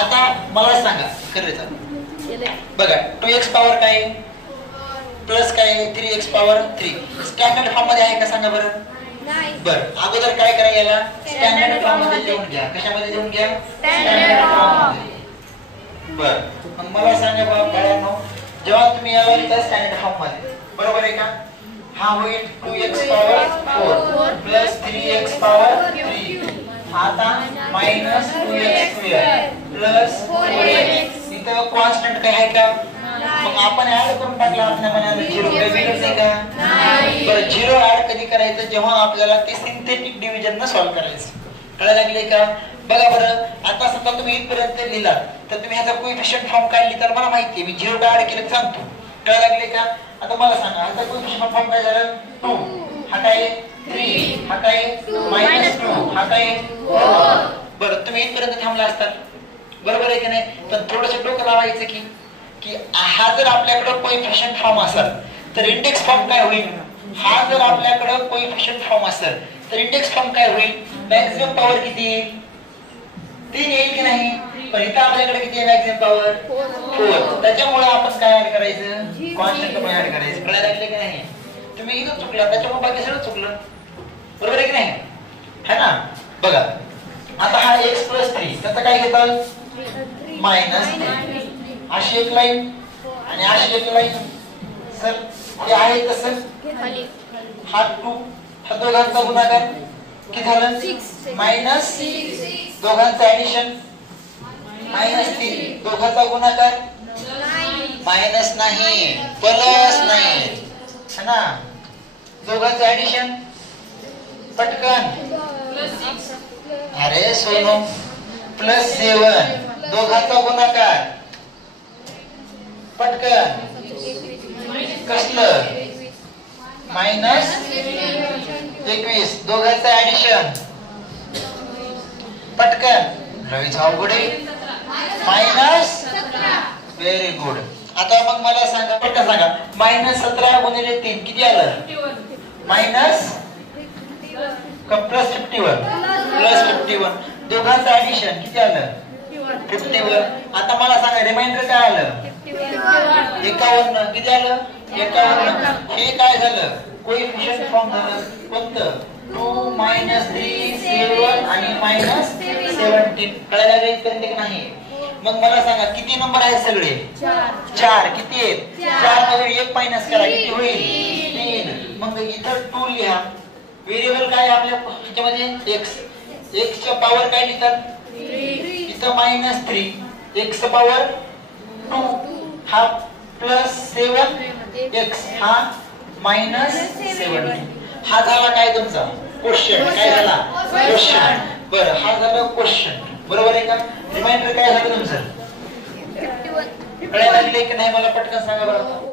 आता मला सांगा खरं बघा 2x पॉवर काय प्लस काय 3x पॉवर 3 स्टँडर्ड फॉर्म मध्ये आहे का सांगा बरं. बरं अगोदर काय करा याला स्टँडर्ड फॉर्म मध्ये लिहून घ्या. कशामध्ये लिहून घ्या स्टँडर्ड फॉर्म मध्ये. बरं मग मला सांगा बाळांनो जेव्हा तुम्ही याला लिहिता स्टँडर्ड फॉर्म मध्ये बरोबर आहे का हा होईल 2x power 4 plus 3x power 3 आता minus 2x square plus 4x इथं कॉन्स्टंट काय आहे का मग आपण ऍड करून टाकला आपल्या मनाला 0 वेगळं नाही का नाही. बरं 0 ऍड कधी करायचं जेव्हा आपल्याला ते सिंथेटिक डिव्हिजन न सॉल्व्ह करायचं. कळायला लागले का बघा बरं. आता समजा तुम्ही इथपर्यंत लिहिला तर तुम्ही ह्याचा कोएफिशियंट फॉर्म काय लिहिता मला माहिती आहे मी 0 ऍड केलं सांगतो. कळायला लागले का आता मला सांगा ह्याचा कोएफिशियंट फॉर्म काय झालं 2 हा काय 3 हा काय -2 हा काय 4. बरं तुम्ही इथपर्यंत थांबला असतात बरोबर आहे की नाही. पण थोडंसं डोकं लावायचं की हा जर आपल्याकडे कोएफिशियंट फॉर्म असेल तर इंडेक्स फॉर्म काय होईल. हा जर आपल्याकडे कोएफिशियंट फॉर्म असेल तर इंडेक्स फॉर्म काय होईल. मॅक्सिमम पॉवर किती येईल 3 येईल की नाही. पण इथं आपल्याकडे किती आहे मॅक्सिमम पॉवर 4. त्याच्यामुळे आपण काय ऍड करायचं कॉन्स्टंट पण ऍड करायचं. कळायला लागले की नाही. तुम्ही इथं चुकला त्याच्यामुळे बाकी सगळं चुकलं बरोबर आहे की नाही है ना. बघा आता हा x + 3 त्याचं काय घेतात -3 अशी एक लाईन आणि अशी एक लाईन सर हे आहे तसं हा 2 हा दोघांचा गुणाकार किती झालं -6 दोघांचं ऍडिशन -3 दोघांचा गुणाकार मायनस नाही प्लस नाही है ना. दोघांचं ऍडिशन पटकन अरे सोनो +7 दोघांचा गुणाकार पटकन कसलं -21 दोघांचं ऍडिशन पटकन रवीचा अवघड आहे -17 व्हेरी गुड. आता मग मला सांगा पटकन सांगा -17 गुणिले 3 किती आलं मायनस का +51 दोघांचं ऍडिशन किती आलं 51. आता मला सांगा रिमाइंडर काय आलं 51 किती आलं 51. हे काय झालं कोएफिशियंट फॉर्म झालं कोणतं 2 -3 7 आणि -17. कळायला लागले इथपर्यंत नाही. मग मला सांगा किती नंबर आहेत सगळे 4 किती आहेत 4 मधून 1 मायनस करा किती होईल 3. मग इथं 2 लिहा व्हेरिएबल काय आपल्या ह्याच्यामध्ये x च्या पॉवर काय लिहितात इथं -3 x पॉवर 2 हा +7 x हा -17. हा झाला काय तुमचा क्वेश्चन काय झाला क्वेश्चन. बरं हा झाला क्वेश्चन बरोबर आहे का. रिमाइंडर काय झालं तुमचं कळायला लागले की नाही मला पटकन सांगा बरं.